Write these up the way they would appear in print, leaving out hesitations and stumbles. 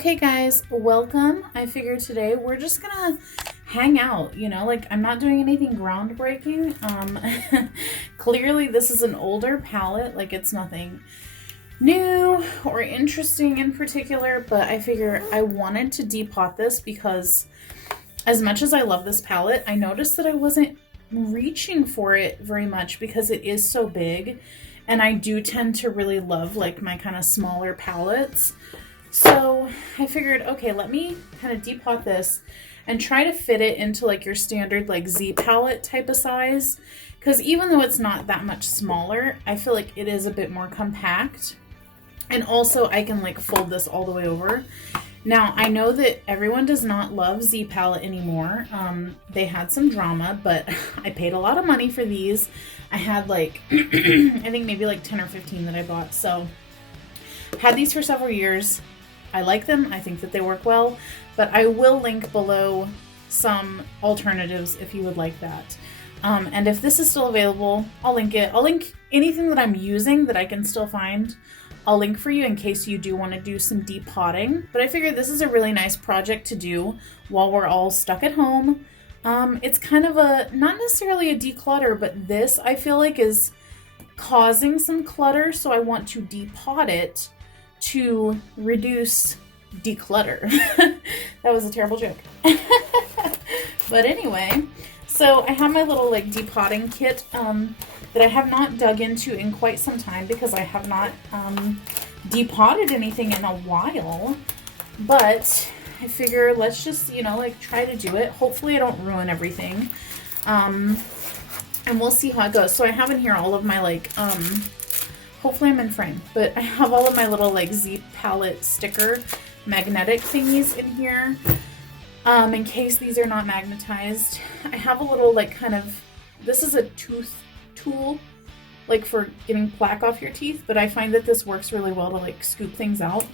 Okay guys, welcome. I figured today we're just gonna hang out, like I'm not doing anything groundbreaking. Clearly this is an older palette, like it's nothing new or interesting in particular, but I figure I wanted to depot this because as much as I love this palette, I noticed that I wasn't reaching for it very much because it is so big, and I do tend to really love like my kind of smaller palettes. So I figured, okay, let me kind of depot this and try to fit it into like your standard like Z palette type of size. Because even though it's not that much smaller, I feel like it is a bit more compact. And also I can like fold this all the way over. Now I know that everyone does not love Z palette anymore. They had some drama, but I paid a lot of money for these. I had like, I think maybe like 10 or 15 that I bought. So had these for several years. I like them. I think that they work well, but I will link below some alternatives if you would like that. And if this is still available, I'll link it. I'll link anything that I'm using that I can still find. I'll link for you in case you do want to do some depotting. But I figured this is a really nice project to do while we're all stuck at home. It's kind of a, not necessarily a declutter, but this I feel like is causing some clutter. So I want to depot it to reduce declutter. That was a terrible joke. But anyway, so I have my little like depotting kit that I have not dug into in quite some time because I have not depotted anything in a while. But I figure let's just, like try to do it. Hopefully I don't ruin everything. And we'll see how it goes. So I have in here all of my like hopefully I'm in frame, but I have all of my little like Z palette sticker magnetic thingies in here. In case these are not magnetized. I have a little like kind of, this is a tooth tool, like for getting plaque off your teeth, but I find that this works really well to like scoop things out.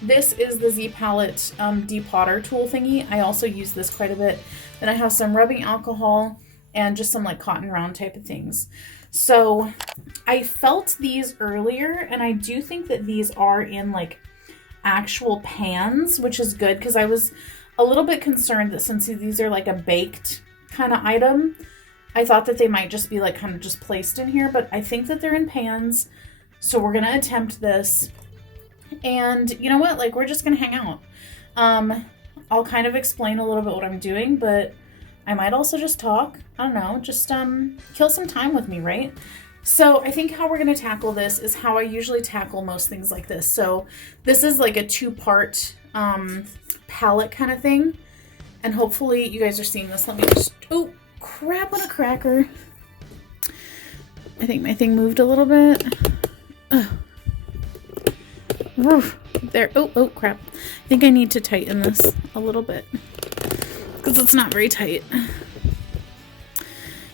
This is the Z palette depotter tool thingy. I also use this quite a bit. Then I have some rubbing alcohol and just some like cotton round type of things. So I felt these earlier, and I do think that these are in like actual pans, which is good because I was a little bit concerned that since these are like a baked kind of item, I thought that they might just be like kind of just placed in here, but I think that they're in pans. So we're going to attempt this. And you know what? Like we're just going to hang out. I'll kind of explain a little bit what I'm doing, but I might also just talk. I don't know, just kill some time with me, right? So I think how we're going to tackle this is how I usually tackle most things like this. So this is like a two-part palette kind of thing. And hopefully you guys are seeing this. Let me just, oh, crap on a cracker. I think my thing moved a little bit. There, oh, crap. I think I need to tighten this a little bit because it's not very tight.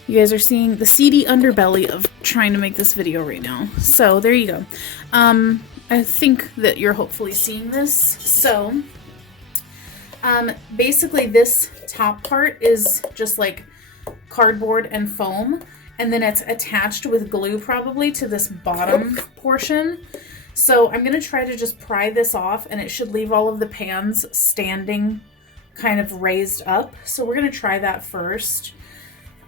You guys are seeing the seedy underbelly of trying to make this video right now. So there you go. I think that you're hopefully seeing this. So basically this top part is just like cardboard and foam, and then it's attached with glue probably to this bottom portion. So I'm going to try to just pry this off, and it should leave all of the pans standing kind of raised up. So we're going to try that first.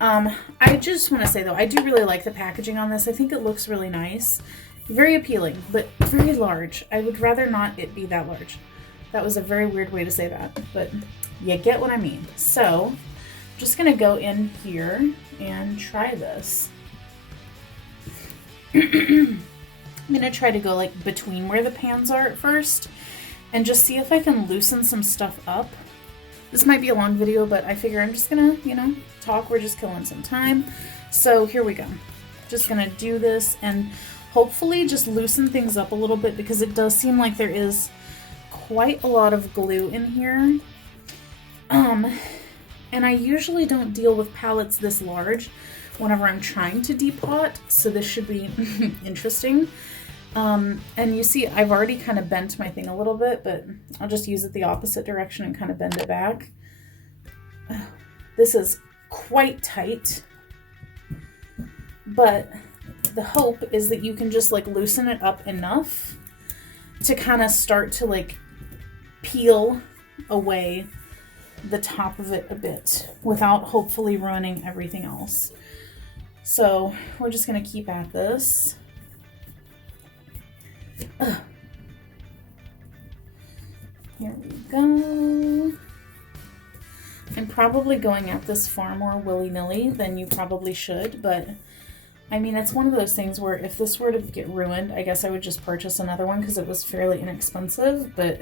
I just want to say though, I do really like the packaging on this. I think it looks really nice. Very appealing, but very large. I would rather not it be that large. That was a very weird way to say that, but you get what I mean. So I'm just going to go in here and try this. I'm going to try to go like between where the pans are at first and just see if I can loosen some stuff up. This might be a long video, but I figure I'm just gonna, talk. We're just killing some time. So here we go. Just gonna do this and hopefully just loosen things up a little bit because it does seem like there is quite a lot of glue in here. And I usually don't deal with palettes this large whenever I'm trying to depot, so this should be interesting. And you see, I've already kind of bent my thing a little bit, but I'll just use it the opposite direction and kind of bend it back. This is quite tight, but the hope is that you can just like loosen it up enough to kind of start to like peel away the top of it a bit without hopefully ruining everything else. So we're just gonna keep at this. Here we go. I'm probably going at this far more willy-nilly than you probably should, but I mean, it's one of those things where if this were to get ruined, I guess I would just purchase another one because it was fairly inexpensive, but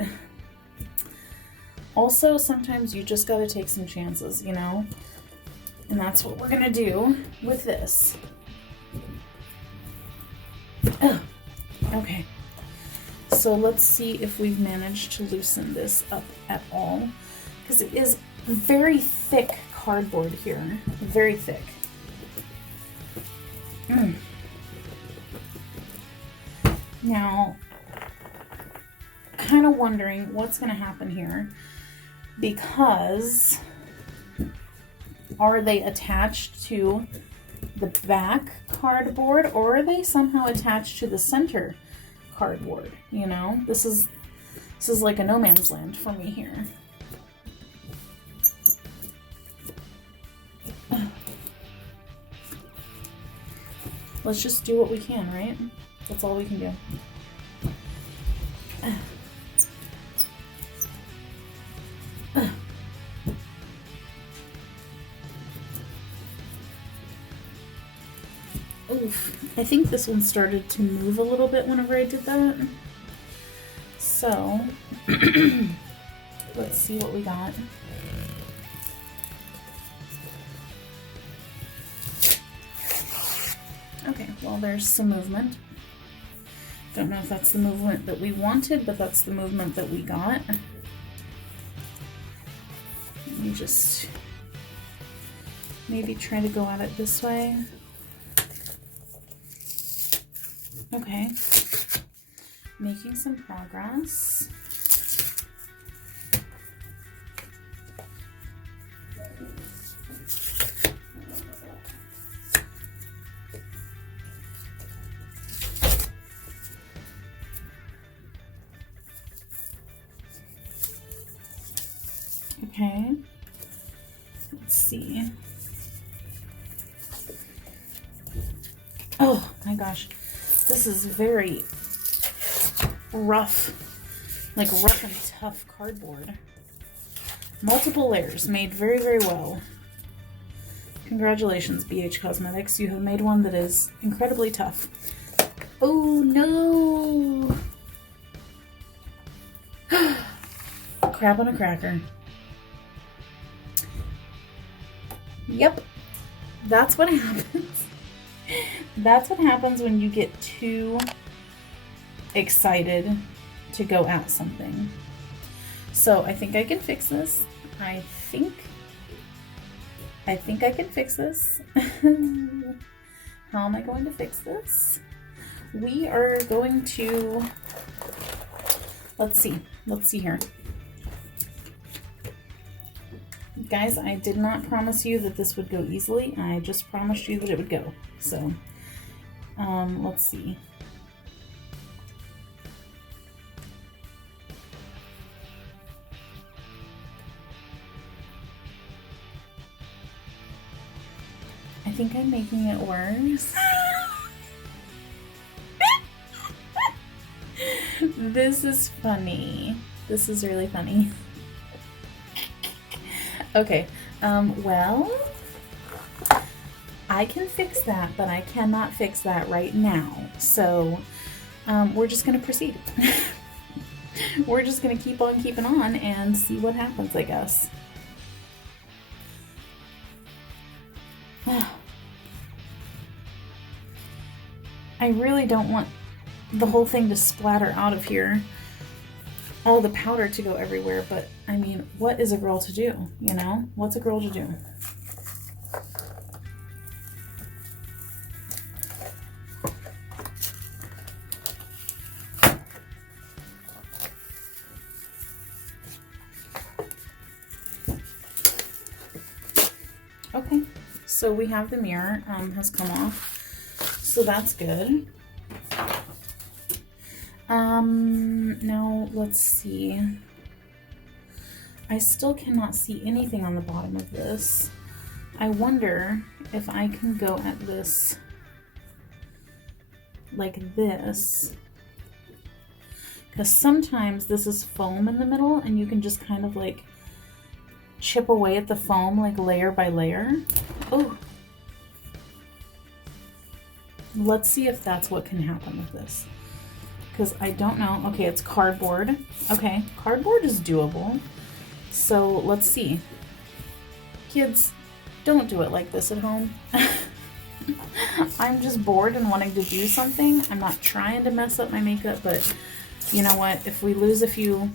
also sometimes you just gotta take some chances, you know? And that's what we're gonna do with this. Ugh. Okay. So let's see if we've managed to loosen this up at all, because it is very thick cardboard here, very thick. Now, kind of wondering what's going to happen here, because are they attached to the back cardboard or are they somehow attached to the center cardboard? You know, this is like a no man's land for me here. Let's just do what we can, right? That's all we can do. Oof. I think this one started to move a little bit whenever I did that. So, let's see what we got. Okay, well, there's some movement. Don't know if that's the movement that we wanted, but that's the movement that we got. Let me just maybe try to go at it this way. Okay, making some progress. Okay, let's see. Oh my gosh, this is very rough, like rough and tough cardboard. Multiple layers, made very, very well. Congratulations, BH Cosmetics. You have made one that is incredibly tough. Oh no! Crap on a cracker. Yep, that's what happens. That's what happens when you get too excited to go at something. So I think I can fix this. I think I can fix this. How am I going to fix this? We are going to, let's see here. Guys, I did not promise you that this would go easily. I just promised you that it would go. So, let's see. I think I'm making it worse. This is funny. This is really funny. Okay, well, I can fix that, but I cannot fix that right now. So, we're just going to proceed. We're just going to keep on keeping on and see what happens, I guess. I really don't want the whole thing to splatter out of here. All the powder to go everywhere, but I mean, what is a girl to do, you know? What's a girl to do? Okay, so we have the mirror has come off, so that's good. Now let's see. I still cannot see anything on the bottom of this. I wonder if I can go at this like this, because sometimes this is foam in the middle and you can just kind of like chip away at the foam like layer by layer. Oh, let's see if that's what can happen with this, because I don't know. Okay, it's cardboard. Okay, cardboard is doable. So let's see. Kids, don't do it like this at home. I'm just bored and wanting to do something. I'm not trying to mess up my makeup, but you know what? If we lose a few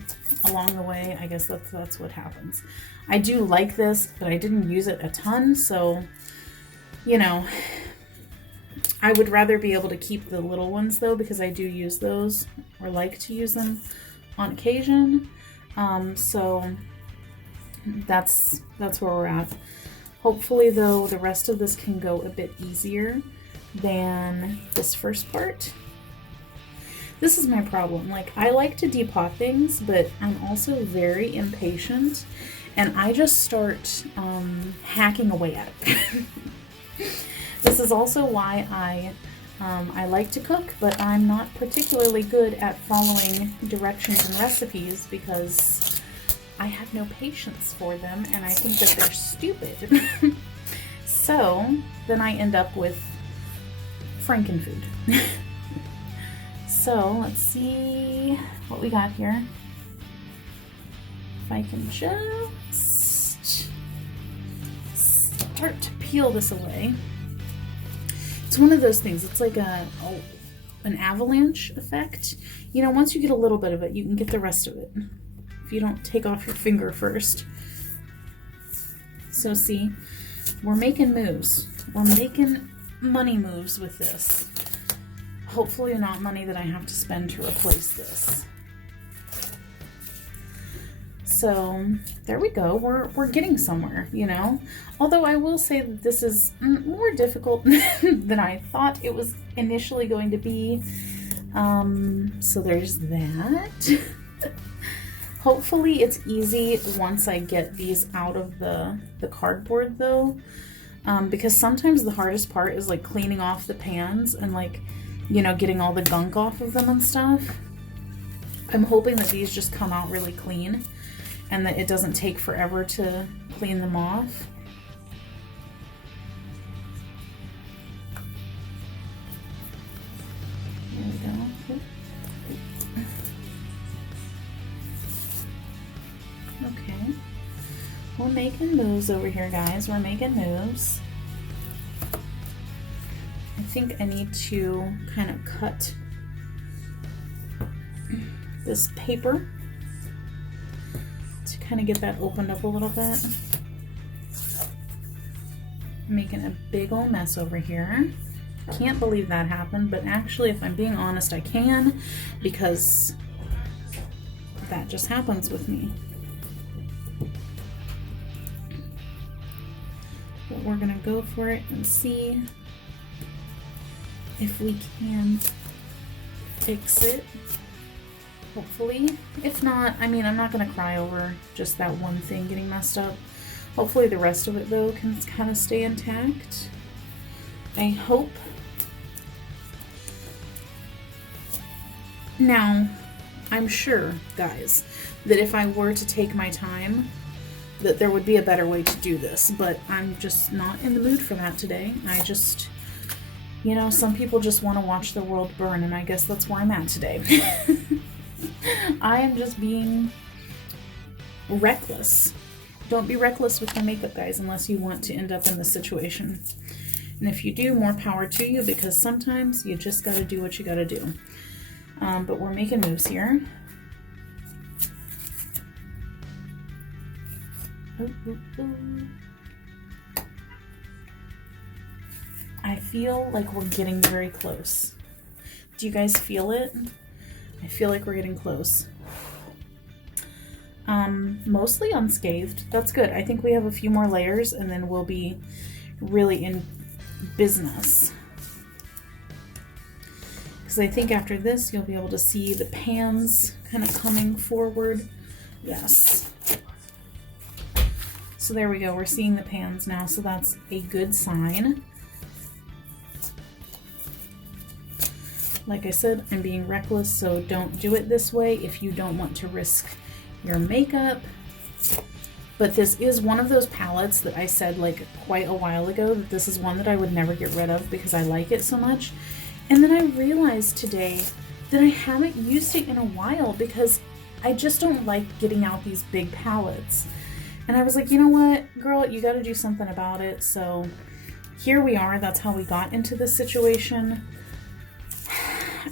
along the way, I guess that's what happens. I do like this, but I didn't use it a ton, so you know, I would rather be able to keep the little ones though, because I do use those, or like to use them on occasion. So that's where we're at. Hopefully though, the rest of this can go a bit easier than this first part. This is my problem. Like, I like to depot things, but I'm also very impatient, and I just start hacking away at it. This is also why I like to cook, but I'm not particularly good at following directions and recipes, because I have no patience for them, and I think that they're stupid. So then I end up with frankenfood. So let's see what we got here. If I can just start to peel this away. It's one of those things. It's like an avalanche effect. You know, once you get a little bit of it, you can get the rest of it if you don't take off your finger first. So see, we're making moves. We're making money moves with this. Hopefully not money that I have to spend to replace this. So there we go. We're getting somewhere, you know. Although I will say that this is more difficult than I thought it was initially going to be. So there's that. Hopefully it's easy once I get these out of the cardboard though. Because sometimes the hardest part is like cleaning off the pans and like, you know, getting all the gunk off of them and stuff. I'm hoping that these just come out really clean and that it doesn't take forever to clean them off. There we go. Okay. We're making moves over here, guys. We're making moves. I think I need to kind of cut this paper to kind of get that opened up a little bit. I'm making a big old mess over here. Can't believe that happened, but actually, if I'm being honest, I can, because that just happens with me. But we're gonna go for it and see if we can fix it. Hopefully. If not, I mean, I'm not gonna cry over just that one thing getting messed up. Hopefully the rest of it though can kind of stay intact. I hope. Now, I'm sure, guys, that if I were to take my time, that there would be a better way to do this, but I'm just not in the mood for that today. I just, you know, some people just want to watch the world burn, and I guess that's where I'm at today. I am just being reckless. Don't be reckless with your makeup, guys, unless you want to end up in this situation. And if you do, more power to you, because sometimes you just got to do what you got to do. But we're making moves here. I feel like we're getting very close. Do you guys feel it? I feel like we're getting close. Mostly unscathed. That's good. I think we have a few more layers and then we'll be really in business. Because I think after this you'll be able to see the pans kind of coming forward. Yes. So there we go, we're seeing the pans now, so that's a good sign. Like I said, I'm being reckless, so don't do it this way if you don't want to risk your makeup. But this is one of those palettes that I said like quite a while ago that this is one that I would never get rid of because I like it so much. And then I realized today that I haven't used it in a while because I just don't like getting out these big palettes. And I was like, you know what, girl, you got to do something about it. So here we are. That's how we got into this situation.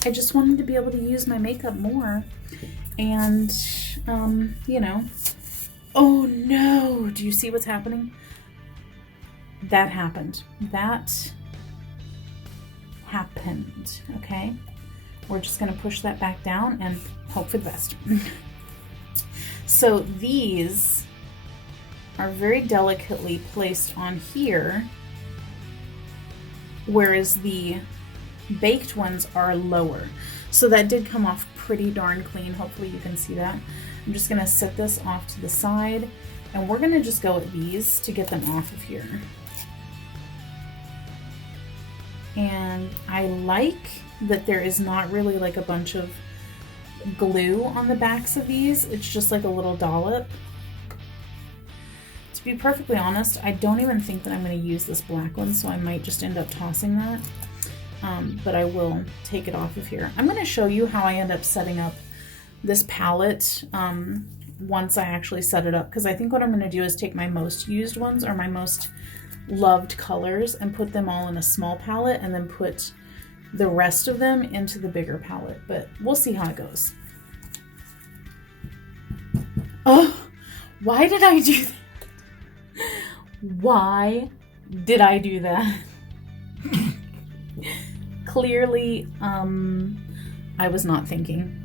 I just wanted to be able to use my makeup more. And, you know, oh no, do you see what's happening? That happened. That happened, okay? We're just gonna push that back down and hope for the best. So these are very delicately placed on here, whereas the baked ones are lower. So that did come off pretty darn clean. Hopefully you can see that. I'm just gonna set this off to the side and we're gonna just go with these to get them off of here. And I like that there is not really like a bunch of glue on the backs of these. It's just like a little dollop. To be perfectly honest, I don't even think that I'm gonna use this black one, so I might just end up tossing that. But I will take it off of here. I'm going to show you how I end up setting up this palette once I actually set it up, because I think what I'm going to do is take my most used ones or my most loved colors and put them all in a small palette and then put the rest of them into the bigger palette, but we'll see how it goes. Oh, why did I do that? Why did I do that? Clearly, I was not thinking.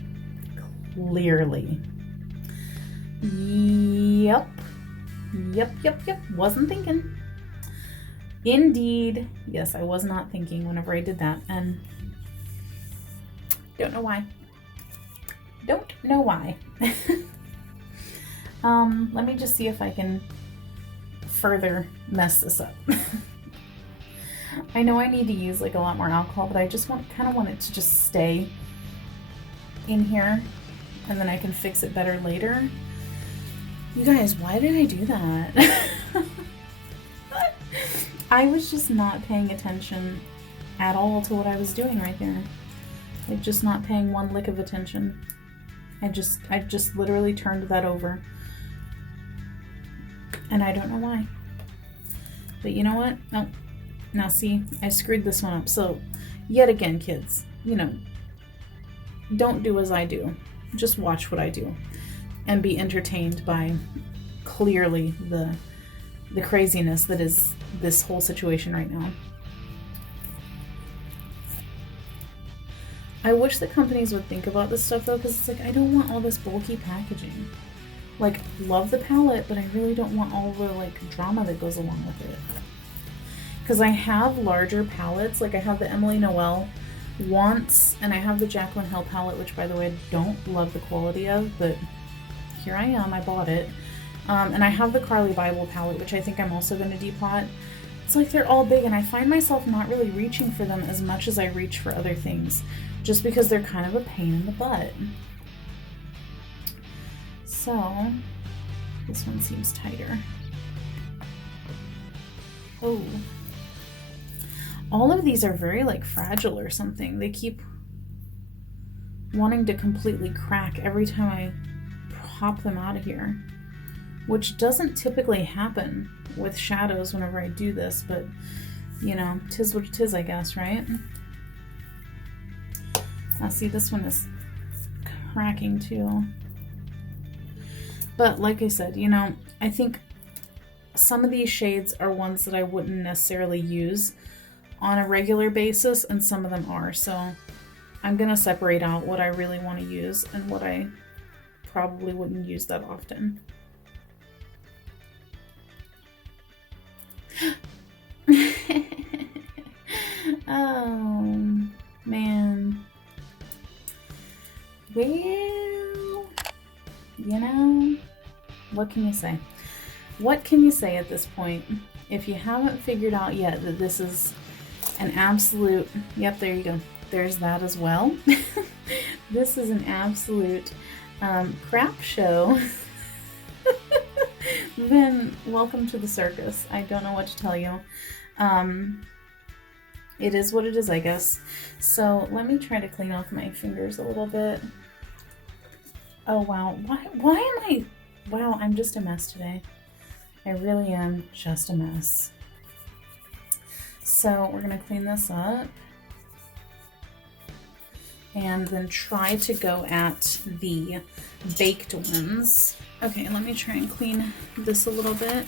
Clearly. Yep. Wasn't thinking. Indeed. Yes, I was not thinking whenever I did that. And don't know why. Don't know why. Let me just see if I can further mess this up. I know I need to use like a lot more alcohol, but I just kind of want it to just stay in here and then I can fix it better later. You guys, why did I do that? I was just not paying attention at all to what I was doing right there. Like just not paying one lick of attention. I just literally turned that over. And I don't know why. But you know what? Oh. Now see, I screwed this one up. So yet again, kids, you know, don't do as I do. Just watch what I do and be entertained by clearly the craziness that is this whole situation right now. I wish that companies would think about this stuff though, because it's like, I don't want all this bulky packaging. Like, love the palette, but I really don't want all the like drama that goes along with it. Because I have larger palettes, like I have the Emily Noel once, and I have the Jaclyn Hill palette, which by the way, I don't love the quality of, but here I am, I bought it. And I have the Carly Bible palette, which I think I'm also going to depot. It's like they're all big, and I find myself not really reaching for them as much as I reach for other things, just because they're kind of a pain in the butt. So, this one seems tighter. Oh. All of these are very like fragile or something. They keep wanting to completely crack every time I pop them out of here, which doesn't typically happen with shadows whenever I do this, but you know, 'tis what 'tis, I guess, right? Now see, this one is cracking too. But like I said, you know, I think some of these shades are ones that I wouldn't necessarily use on a regular basis, and some of them are. So I'm gonna separate out what I really want to use and what I probably wouldn't use that often. Oh man. Well, you know, what can you say? What can you say at this point? If you haven't figured out yet that this is an absolute, yep, there you go. There's that as well. This is an absolute crap show. Then welcome to the circus. I don't know what to tell you. It is what it is, I guess. So let me try to clean off my fingers a little bit. Oh wow, why am I, wow, I'm just a mess today. I really am just a mess. So we're gonna clean this up and then try to go at the baked ones. Okay, let me try and clean this a little bit.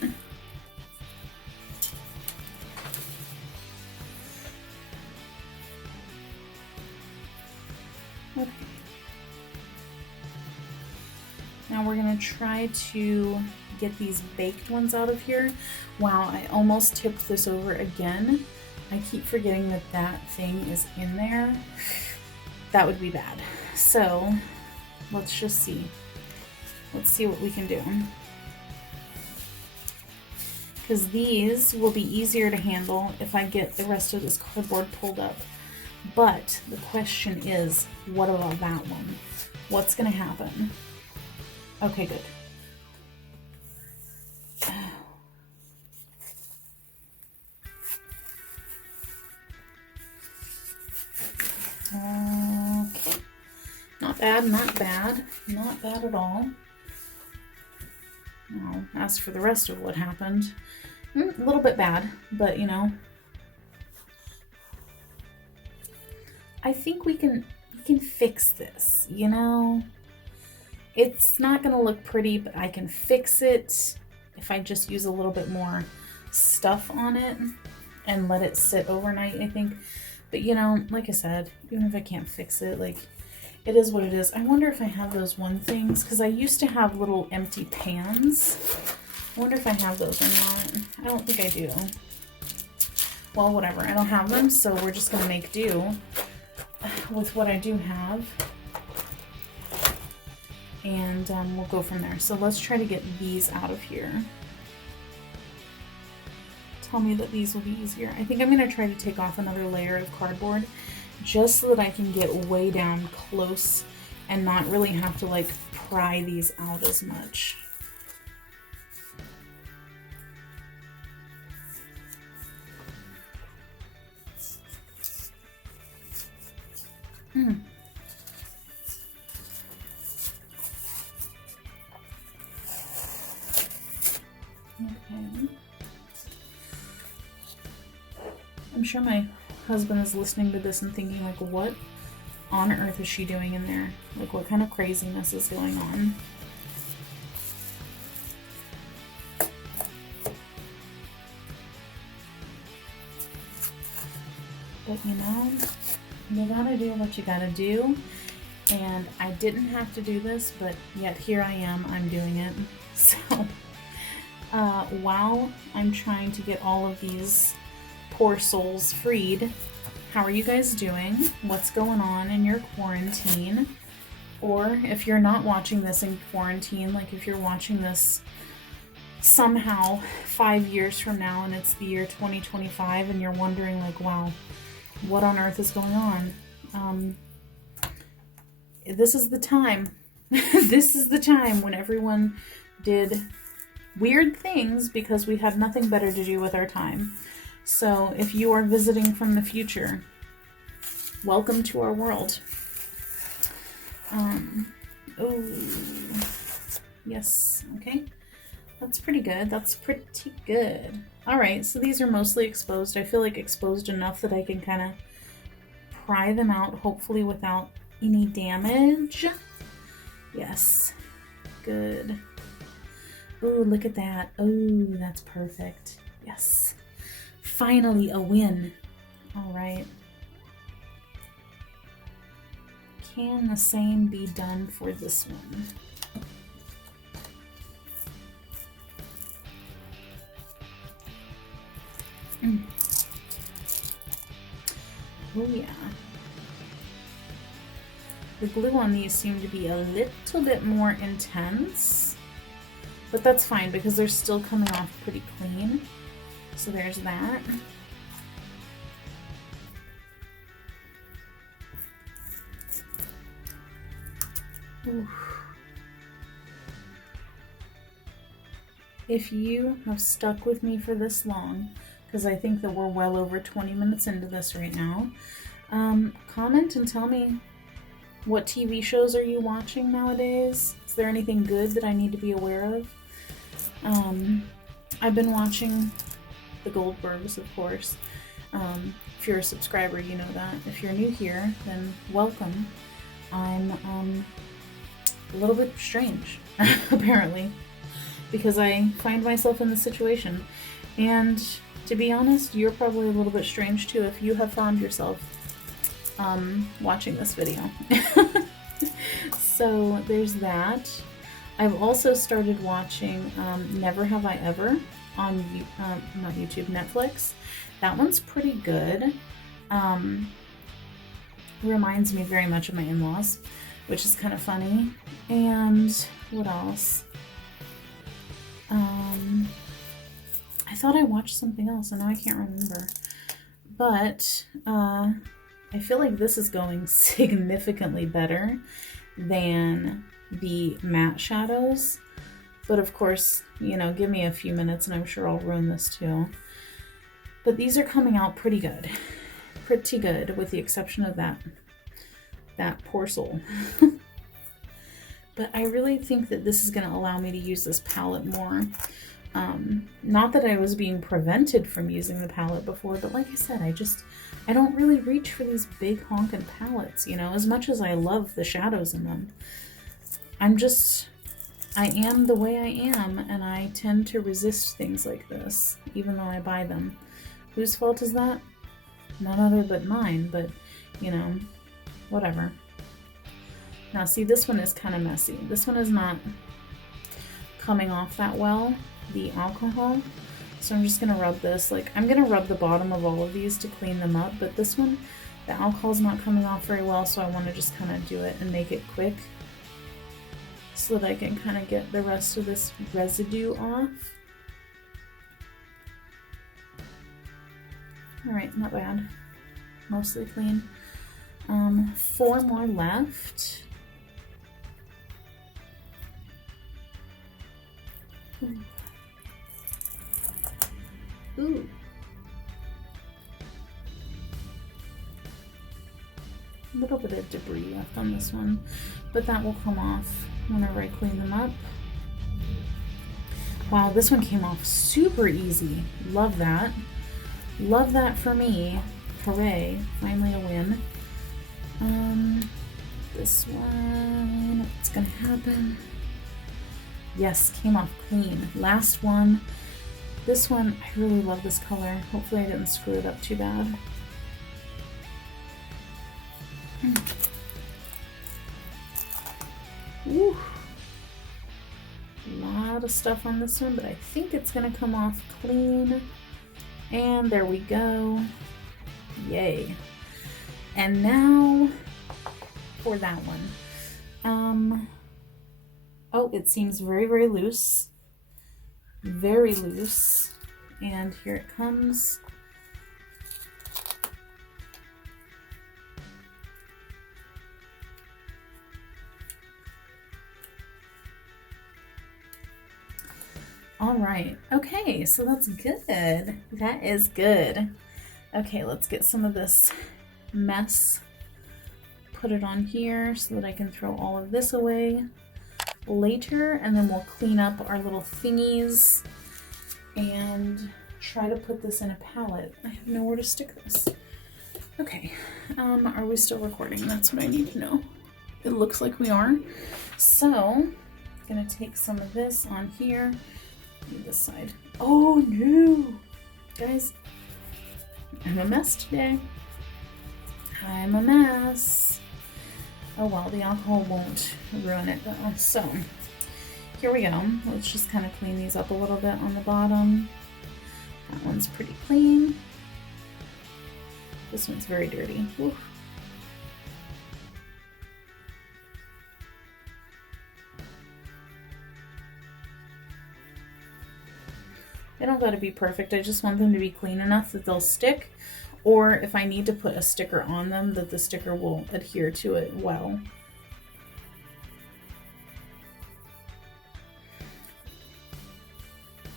Okay. Now we're gonna try to get these baked ones out of here. Wow, I almost tipped this over again. I keep forgetting that that thing is in there. That would be bad. So let's just see. Let's see what we can do. Because these will be easier to handle if I get the rest of this cardboard pulled up. But the question is, what about that one? What's gonna happen? Okay, good. Okay. Not bad, not bad. Not bad at all. Now, as for the rest of what happened, a little bit bad, but you know, I think we can fix this, you know? It's not gonna look pretty, but I can fix it if I just use a little bit more stuff on it and let it sit overnight, I think. But you know, like I said, even if I can't fix it, like, it is what it is. I wonder if I have those one things, because I used to have little empty pans. I wonder if I have those or not. I don't think I do. Well, whatever. I don't have them, so we're just going to make do with what I do have. And we'll go from there. So let's try to get these out of here. Tell me that these will be easier. I think I'm going to try to take off another layer of cardboard just so that I can get way down close and not really have to like pry these out as much. Okay. I'm sure my husband is listening to this and thinking like, what on earth is she doing in there? Like, what kind of craziness is going on? But you know, you gotta do what you gotta do. And I didn't have to do this, but yet here I am, I'm doing it. So, while I'm trying to get all of these poor souls freed, how are you guys doing? What's going on in your quarantine? Or if you're not watching this in quarantine, like if you're watching this somehow 5 years from now and it's the year 2025 and you're wondering like, wow, what on earth is going on? This is the time. This is the time when everyone did weird things because we had nothing better to do with our time. So if you are visiting from the future, welcome to our world. Oh, yes, okay. That's pretty good. That's pretty good. All right, so these are mostly exposed. I feel like exposed enough that I can kind of pry them out, hopefully without any damage. Yes, good. Oh, look at that. Oh, that's perfect. Yes. Finally a win. All right. Can the same be done for this one? Oh yeah. The glue on these seem to be a little bit more intense. But that's fine because they're still coming off pretty clean. So there's that. Oof. If you have stuck with me for this long, because I think that we're well over 20 minutes into this right now, comment and tell me, what TV shows are you watching nowadays? Is there anything good that I need to be aware of? I've been watching the Goldbergs, of course. If you're a subscriber, you know that. If you're new here, then welcome. I'm a little bit strange, apparently, because I find myself in this situation. And to be honest, you're probably a little bit strange too if you have found yourself watching this video. So there's that. I've also started watching Never Have I Ever on not YouTube, Netflix. That one's pretty good. Reminds me very much of my in-laws, which is kind of funny. And what else? I thought I watched something else and now I can't remember. But I feel like this is going significantly better than the matte shadows. But of course, you know, give me a few minutes and I'm sure I'll ruin this too. But these are coming out pretty good. Pretty good, with the exception of that poor soul. But I really think that this is going to allow me to use this palette more. Not that I was being prevented from using the palette before, but like I said, I don't really reach for these big honkin' palettes, you know, as much as I love the shadows in them. I am the way I am, and I tend to resist things like this, even though I buy them. Whose fault is that? None other but mine, but, you know, whatever. Now see, this one is kind of messy. This one is not coming off that well, the alcohol. So I'm just going to rub this. Like, I'm going to rub the bottom of all of these to clean them up, but this one, the alcohol's not coming off very well, so I want to just kind of do it and make it quick so that I can kind of get the rest of this residue off. Alright, not bad. Mostly clean. 4 more left. Ooh. A little bit of debris left on this one, but that will come off whenever I clean them up. Wow, this one came off super easy. Love that. Love that for me. Hooray, finally a win. This one, what's gonna happen? Yes, came off clean. Last one. This one, I really love this color. Hopefully I didn't screw it up too bad. Woo. A lot of stuff on this one, but I think it's gonna come off clean. And there we go. Yay. And now for that one. Oh, it seems very, very loose. Very loose. And here it comes. All right. Okay, so that's good. That is good. Okay, let's get some of this mess, put it on here so that I can throw all of this away later, and then we'll clean up our little thingies and try to put this in a palette. I have nowhere to stick this. Okay, are we still recording? That's what I need to know. It looks like we are. So, I'm gonna take some of this on here. This side. Oh no! Guys, I'm a mess today. I'm a mess. Oh well, the alcohol won't ruin it though. So, here we go. Let's just kind of clean these up a little bit on the bottom. That one's pretty clean. This one's very dirty. Woo. They don't got to be perfect. I just want them to be clean enough that they'll stick, or if I need to put a sticker on them, that the sticker will adhere to it well.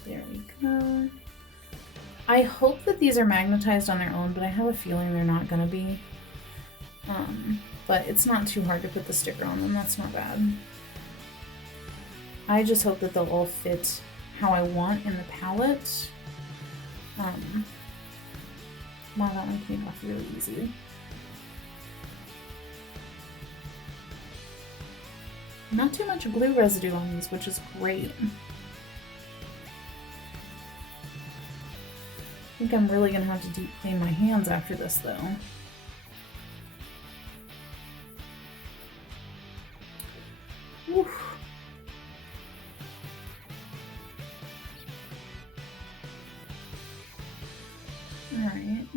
There we go. I hope that these are magnetized on their own, but I have a feeling they're not going to be. But it's not too hard to put the sticker on them. That's not bad. I just hope that they'll all fit how I want in the palette. Wow, that one came off really easy. Not too much glue residue on these, which is great. I think I'm really gonna have to deep clean my hands after this though. Oof. Alright.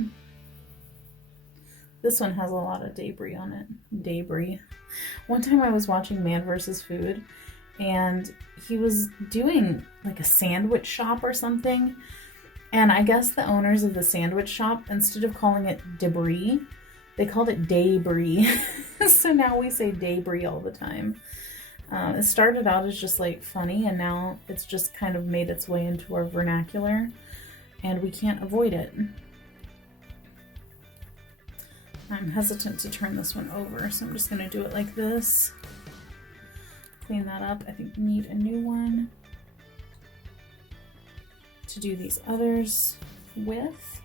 This one has a lot of debris on it. Debris. One time I was watching Man vs. Food, and he was doing like a sandwich shop or something. And I guess the owners of the sandwich shop, instead of calling it debris, they called it debris. So now we say debris all the time. It started out as just like funny, and now it's just kind of made its way into our vernacular, and we can't avoid it. I'm hesitant to turn this one over, so I'm just going to do it like this. Clean that up. I think we need a new one to do these others with.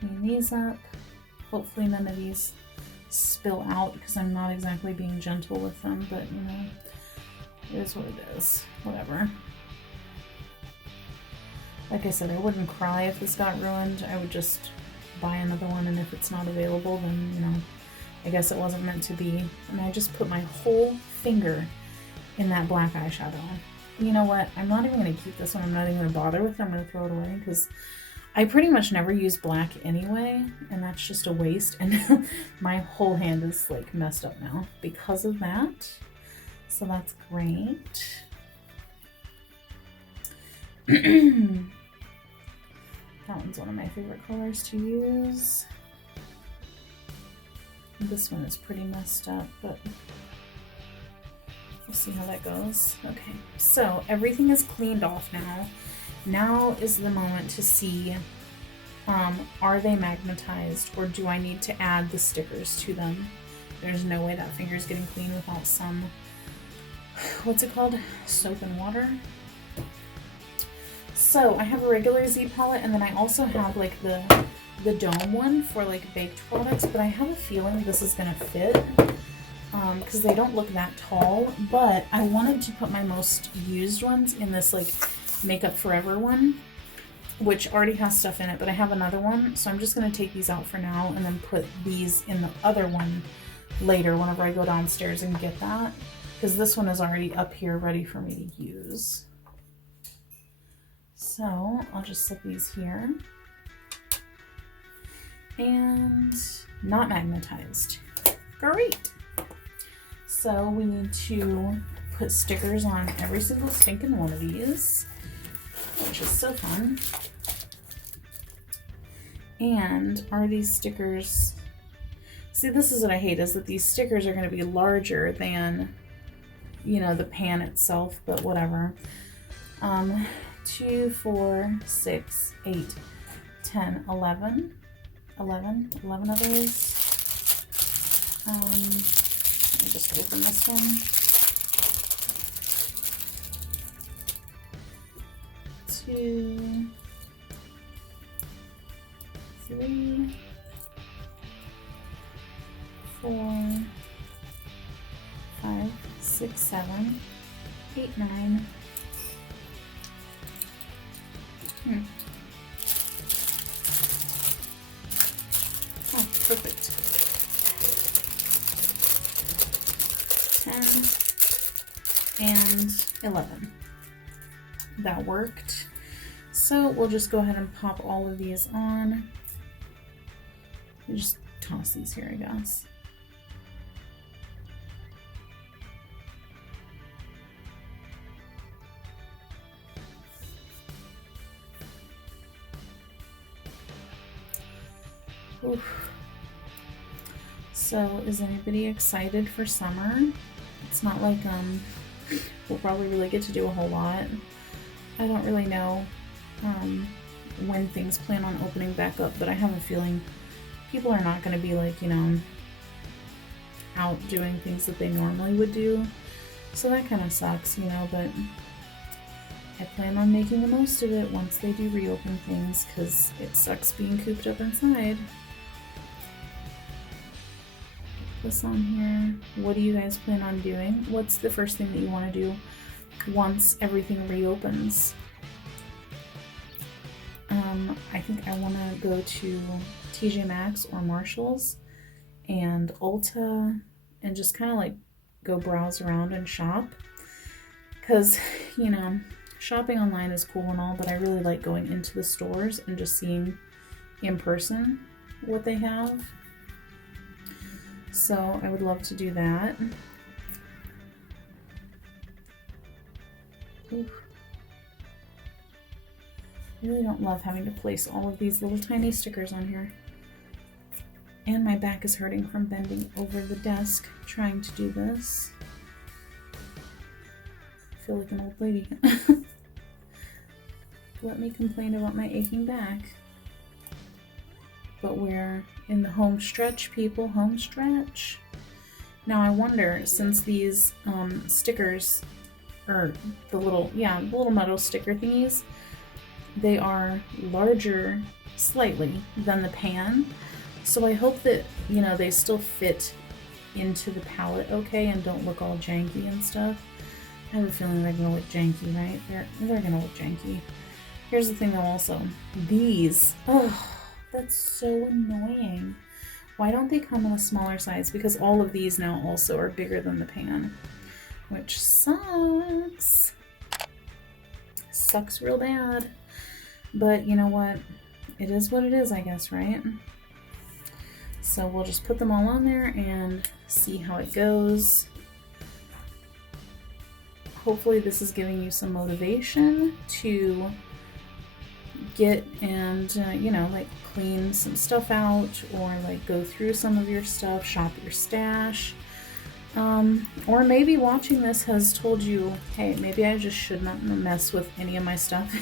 Clean these up. Hopefully none of these spill out, because I'm not exactly being gentle with them, but you know, it is what it is. Whatever. Like I said, I wouldn't cry if this got ruined. I would just buy another one, and if it's not available, then, you know, I guess it wasn't meant to be. And I just put my whole finger in that black eyeshadow. You know what? I'm not even going to keep this one. I'm not even going to bother with it. I'm going to throw it away, because I pretty much never use black anyway, and that's just a waste. And my whole hand is like messed up now because of that. So that's great. That one's one of my favorite colors to use. This one is pretty messed up, but we'll see how that goes. Okay, so everything is cleaned off now. Now is the moment to see, are they magnetized, or do I need to add the stickers to them? There's no way that finger is getting clean without some, what's it called? Soap and water. So I have a regular Z palette, and then I also have like the dome one for like baked products, but I have a feeling this is gonna fit because they don't look that tall. But I wanted to put my most used ones in this like Makeup Forever one, which already has stuff in it, but I have another one, so I'm just gonna take these out for now and then put these in the other one later whenever I go downstairs and get that, because this one is already up here ready for me to use. So I'll just set these here. And not magnetized. Great. So we need to put stickers on every single stinking one of these, which is so fun. And are these stickers... See, this is what I hate, is that these stickers are going to be larger than, you know, the pan itself, but whatever. 2, 4, 6, 8, 10, 11. 11 of those. Let me just open this one. 2, 3, 4, 5, 6, 7, 8, 9. Oh, perfect. 10 and 11. That worked. So we'll just go ahead and pop all of these on. We just toss these here, I guess. Oof. So is anybody excited for summer? It's not like we'll probably really get to do a whole lot. I don't really know when things plan on opening back up, but I have a feeling people are not going to be like, you know, out doing things that they normally would do. So that kind of sucks, you know, but I plan on making the most of it once they do reopen things, because it sucks being cooped up inside. Put this on here. What do you guys plan on doing? What's the first thing that you want to do once everything reopens? I think I want to go to TJ Maxx or Marshall's and Ulta and just kind of like go browse around and shop, because, you know, shopping online is cool and all, but I really like going into the stores and just seeing in person what they have. So I would love to do that. Oof. I really don't love having to place all of these little tiny stickers on here. And my back is hurting from bending over the desk trying to do this. I feel like an old lady. Let me complain about my aching back. But we're in the home stretch, people, home stretch. Now I wonder, since these stickers, or the little metal sticker thingies, they are larger slightly than the pan. So I hope that, you know, they still fit into the palette okay and don't look all janky and stuff. I have a feeling they're gonna look janky, right? They're gonna look janky. Here's the thing though also. These, oh, that's so annoying. Why don't they come in a smaller size? Because all of these now also are bigger than the pan, which sucks. Sucks real bad. But you know what? It is what it is, I guess, right? So we'll just put them all on there and see how it goes. Hopefully this is giving you some motivation to get and, you know, like clean some stuff out, or like go through some of your stuff, shop your stash. Or maybe watching this has told you, hey, maybe I just should not mess with any of my stuff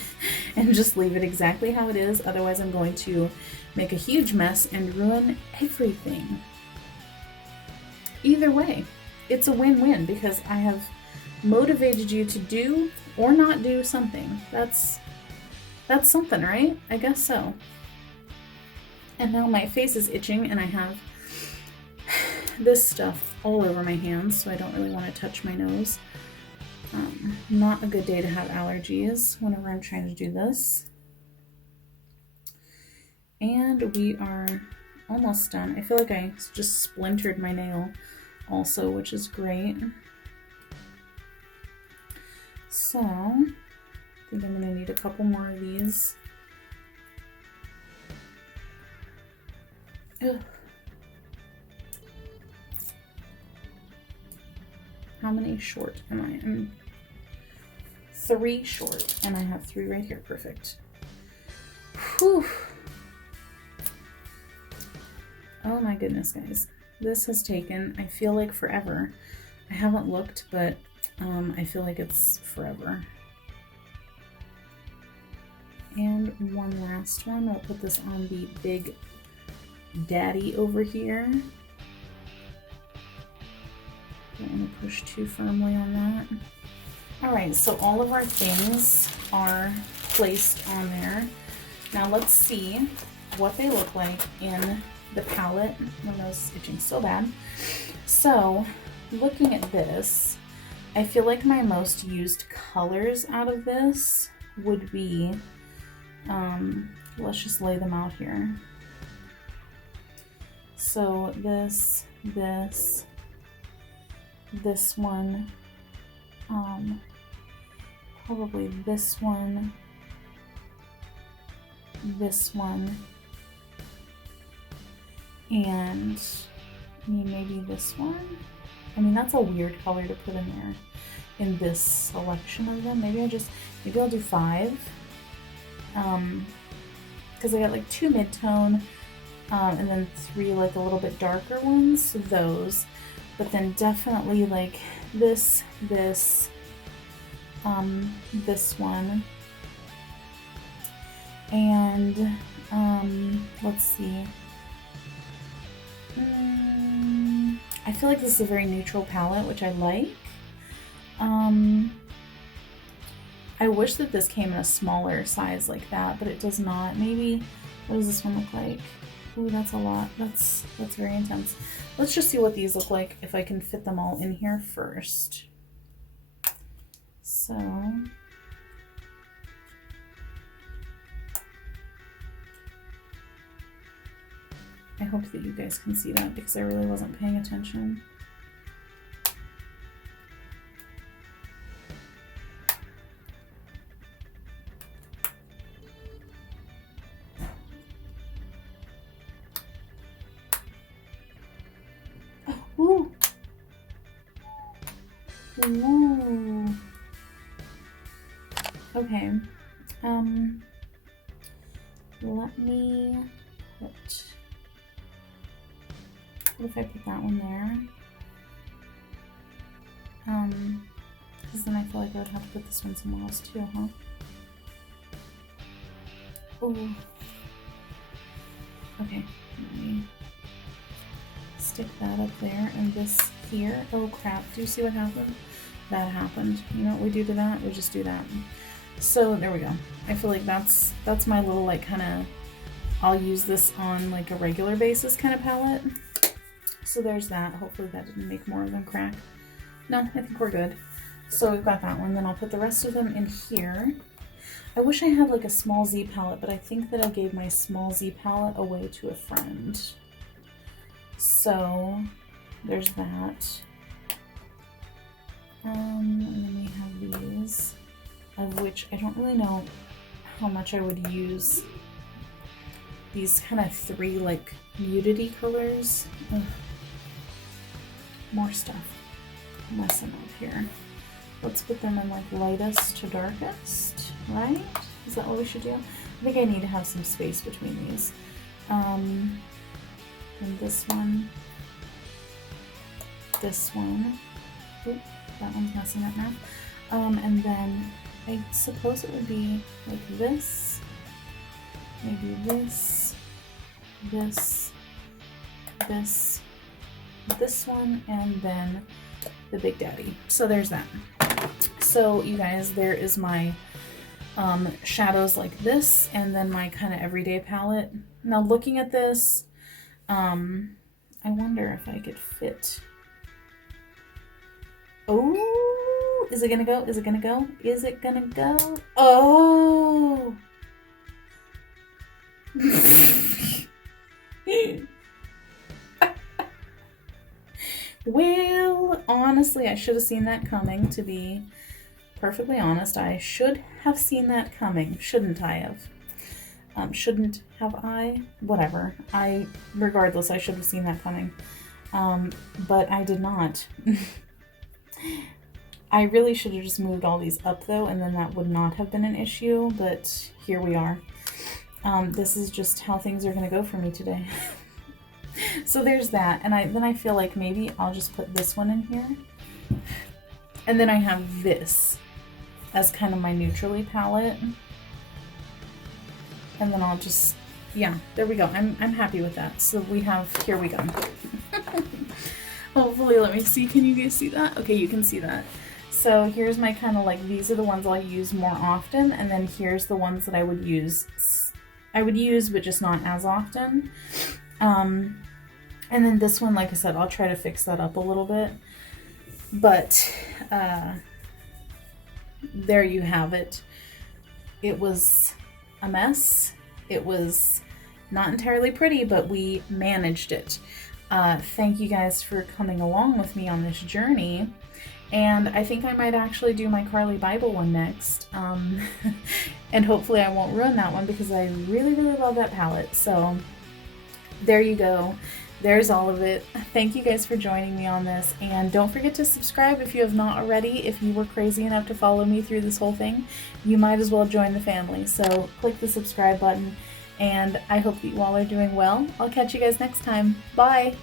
and just leave it exactly how it is. Otherwise I'm going to make a huge mess and ruin everything. Either way, it's a win-win, because I have motivated you to do or not do something. That's something, right? I guess so. And now my face is itching and I have this stuff all over my hands, so I don't really want to touch my nose. Not a good day to have allergies whenever I'm trying to do this. And we are almost done. I feel like I just splintered my nail also, which is great. So I think I'm gonna need a couple more of these. Ugh. How many short am I? I'm 3 short, and I have 3 right here. Perfect. Whew. Oh my goodness, guys. This has taken, I feel like, forever. I haven't looked, but I feel like it's forever. And one last one. I'll put this on the big daddy over here. Don't want to push too firmly on that. Alright, so all of our things are placed on there. Now let's see what they look like in the palette. My nose is itching so bad. So, looking at this, I feel like my most used colors out of this would be, let's just lay them out here. So this one, probably this one, and maybe this one. I mean, that's a weird color to put in there in this selection of them. Maybe I'll do 5. Because I got like 2 mid-tone, and then 3 like a little bit darker ones, so those. But then definitely like this one, and let's see. I feel like this is a very neutral palette, which I like. I wish that this came in a smaller size like that, but it does not. Maybe, what does this one look like? Ooh, that's a lot. That's very intense. Let's just see what these look like if I can fit them all in here first. So, I hope that you guys can see that because I really wasn't paying attention. Ooh. Ooh. Okay. Let me put, what if I put that one there? Because then I feel like I would have to put this one somewhere else too, huh? Ooh. Okay, let me stick that up there, and this here. Oh crap, do you see what happened? That happened. You know what we do to that? We just do that. So there we go. I feel like that's my little like kind of, I'll use this on like a regular basis kind of palette. So there's that. Hopefully that didn't make more of them crack. No, I think we're good. So we've got that one. Then I'll put the rest of them in here. I wish I had like a small Z palette, but I think that I gave my small Z palette away to a friend. So there's that. And then we have these, of which I don't really know how much I would use. These kind of 3 like nudity colors. Ugh. More stuff. Messing up here. Let's put them in like lightest to darkest, right? Is that what we should do? I think I need to have some space between these. And this one. This one. Oop, that one's messing up now. And then I suppose it would be like this. Maybe this, this, this one, and then the Big Daddy. So there's that. So you guys, there is my shadows like this, and then my kind of everyday palette. Now looking at this, I wonder if I could fit. Oh, is it gonna go? Is it gonna go? Is it gonna go? Oh! Well, honestly, I should have seen that coming, to be perfectly honest. I should have seen that coming. Shouldn't I have? Shouldn't have I? Whatever. Regardless, I should have seen that coming. But I did not. I really should have just moved all these up though, and then that would not have been an issue, but here we are. This is just how things are going to go for me today. So there's that, and then I feel like maybe I'll just put this one in here, and then I have this as kind of my neutrally palette, and then I'll just, yeah, there we go. I'm happy with that. So we have, here we go. Hopefully, let me see, can you guys see that? Okay, you can see that. So here's my kind of like, these are the ones I'll use more often, and then here's the ones that I would use, but just not as often. And then this one, like I said, I'll try to fix that up a little bit. But there you have it. It was a mess. It was not entirely pretty, but we managed it. Thank you guys for coming along with me on this journey. And I think I might actually do my Carly Bible one next. And hopefully I won't ruin that one because I really, really love that palette. So there you go. There's all of it. Thank you guys for joining me on this. And don't forget to subscribe if you have not already. If you were crazy enough to follow me through this whole thing, you might as well join the family. So click the subscribe button. And I hope that you all are doing well. I'll catch you guys next time. Bye!